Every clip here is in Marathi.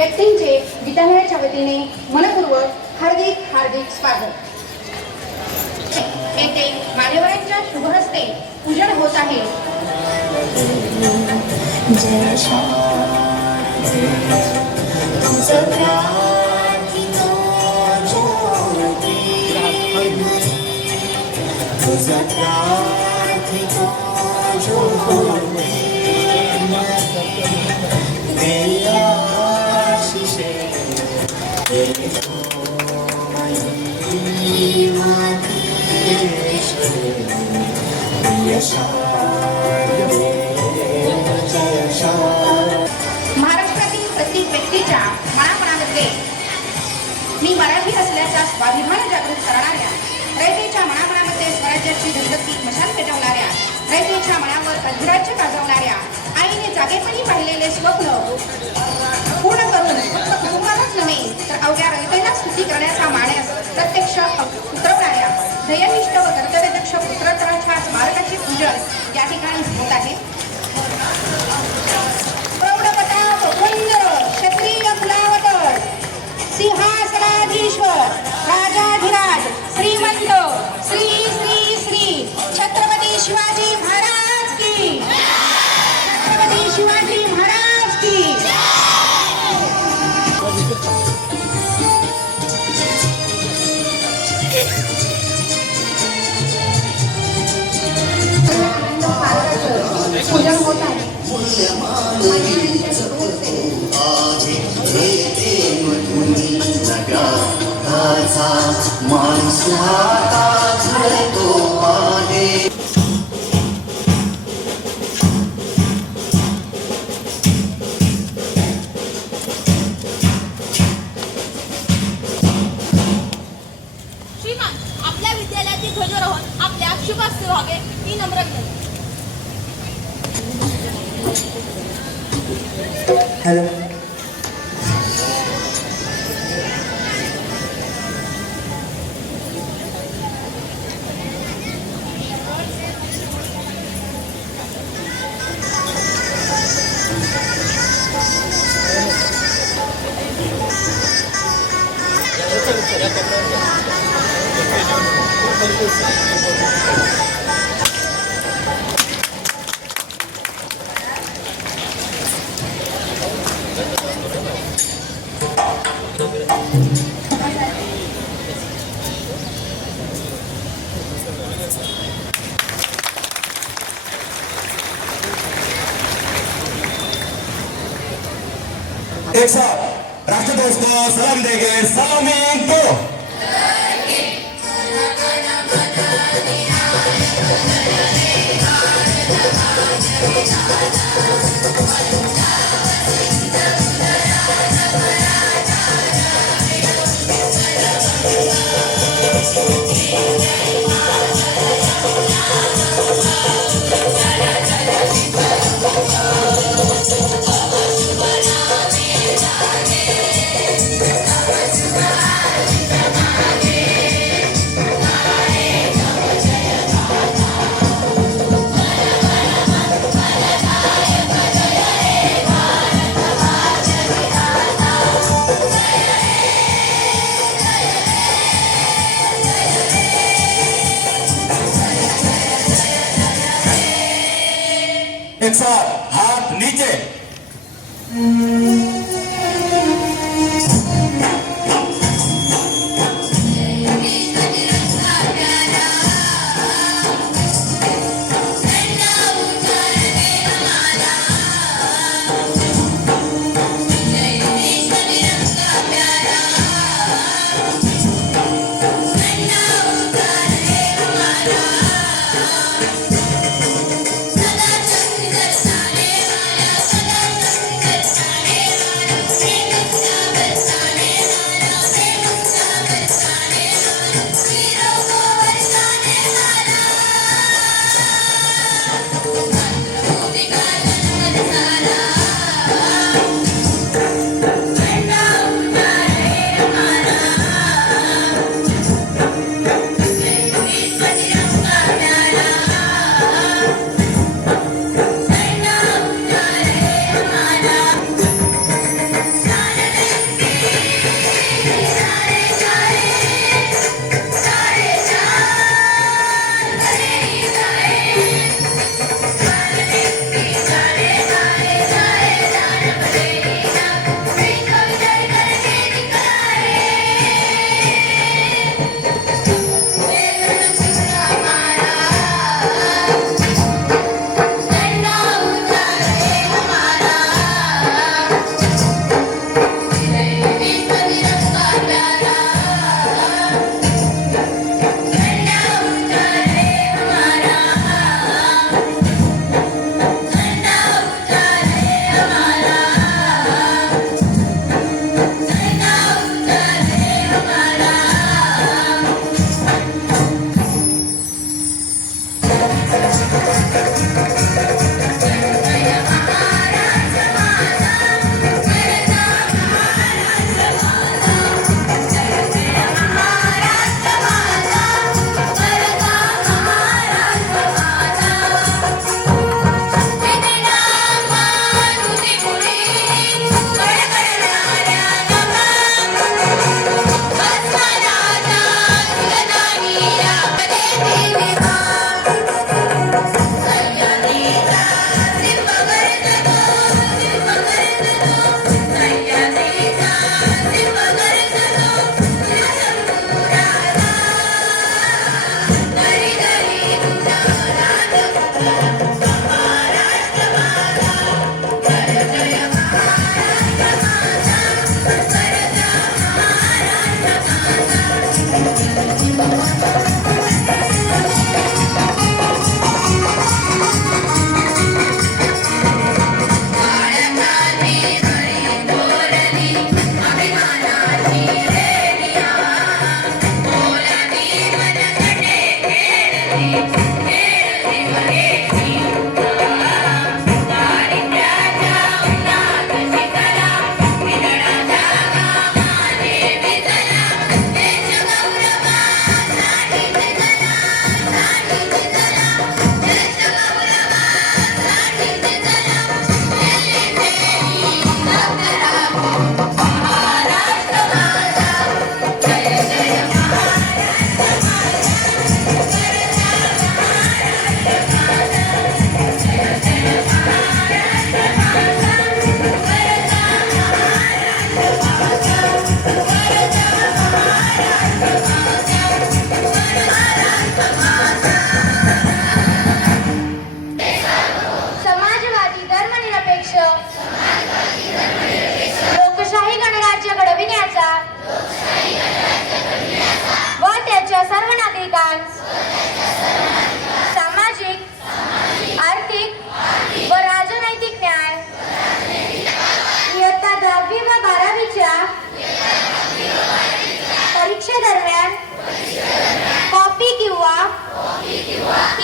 व्यक्तींचे विद्यालयाच्या वतीने मनपूर्वक हार्दिक हार्दिक स्वागत. येथे मान्यवरांच्या शुभहस्ते पूजन होत आहे. जय महाराष्ट्रातील प्रत्येक व्यक्तीच्या मनापणामध्ये मी मराठी असल्याचा स्वाभिमान जागृत करणाऱ्या रयतेच्या मनापणामध्ये स्वराज्याची धगधगती मशाल पेटवणाऱ्या रयतेच्या मनावर अधिराज्य गाजवणाऱ्या आईने जागेपणी पाहिलेले स्वप्न पूर्ण करून फक्त कुटुंबालाच नव्हे तर अवघ्या रयतेला स्तुती करण्याचा मान प्रत्यक्ष उतरवणाऱ्या ध्येयनिष्ठ व कर्तव्यदक्ष पुत्रत्राच्या स्मारकाचे पूजन या ठिकाणी होत आहे. प्रौढपटा वंदर क्षत्रिय कुलावतर सिंहासनाधीश्वर राजाधिराज श्रीमंत श्री श्री श्री छत्रपती शिवाजी महाराज! माणूस आता. Thank you. साथ राष्ट्रध्वज को सलाम देंगे सलामी दो एक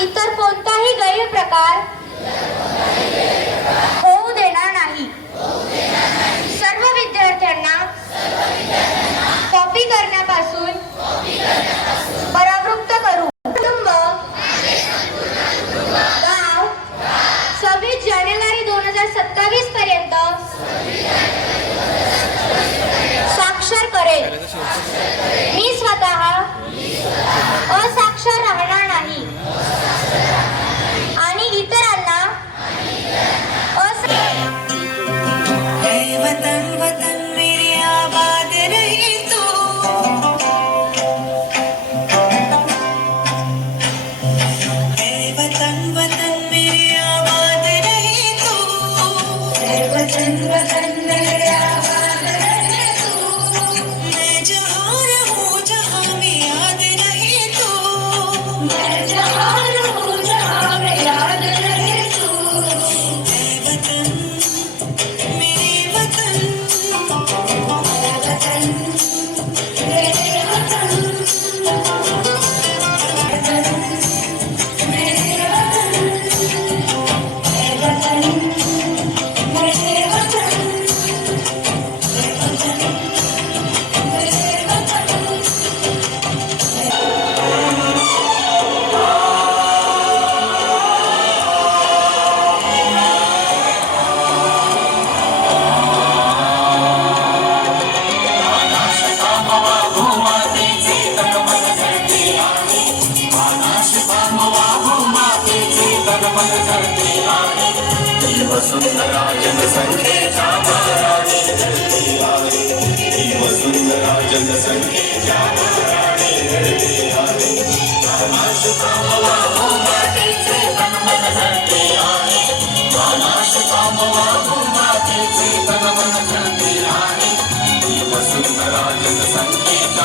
इतर कोणताही गैरप्रकार जनसंख्येच्या महाराणी घडली आहे ही वसुंधरा जनसंख्येच्या महाराणी घडली आहे कामाशुकामवा हो मातेचे तनमन धरते आहे कामाशुकामवा हो मातेचे तनमन धरते आहे ही वसुंधरा जनसंख्येच्या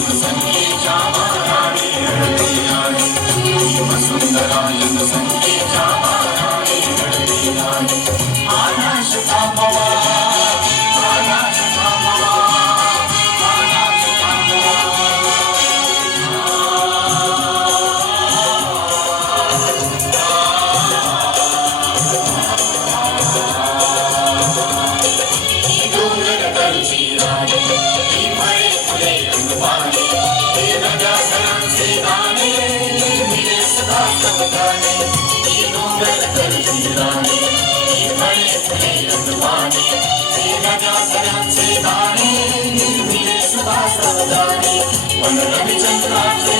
संगीता వందల రవిచంద్రాక్షే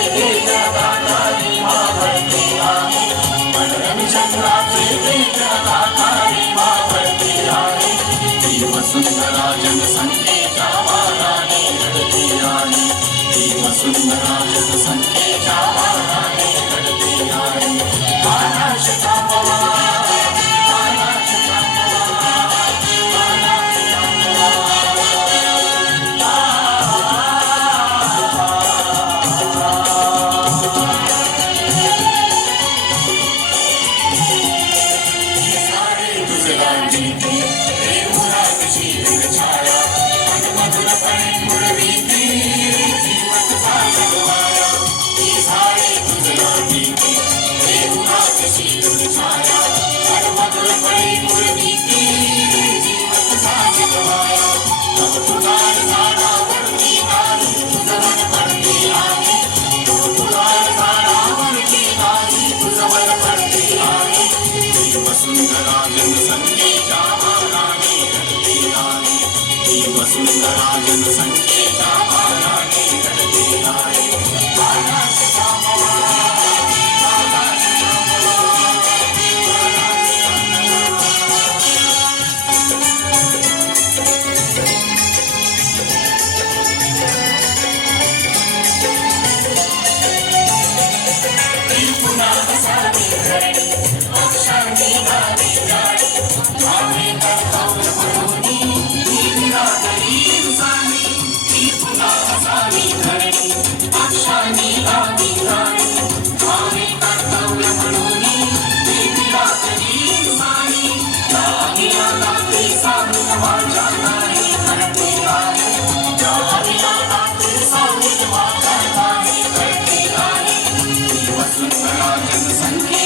the sun came.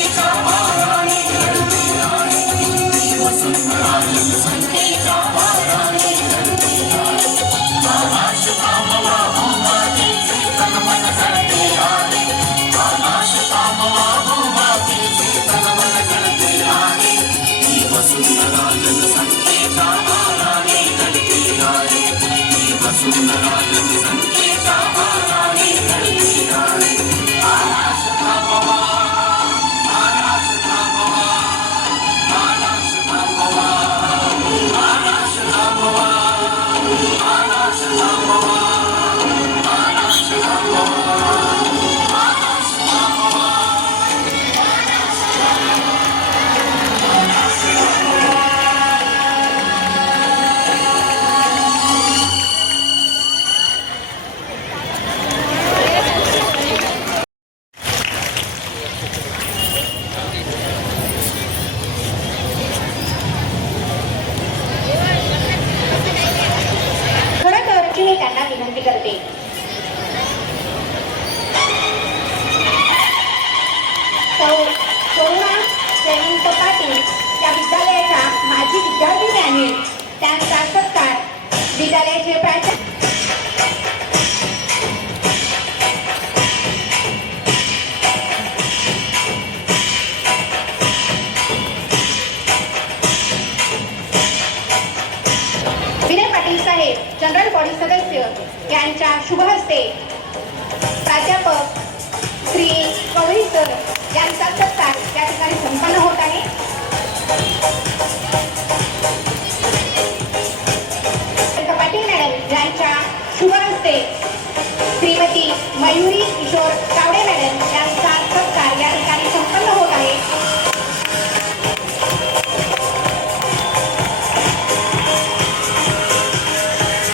General body सदस्य यांच्या शुभ हस्ते प्राध्यापक श्री कवळी सर यांचा सत्कार या ठिकाणी संपन्न होत आहे. यांच्या शुभ हस्ते श्रीमती मयुरी किशोर तावडे मॅडम यांचा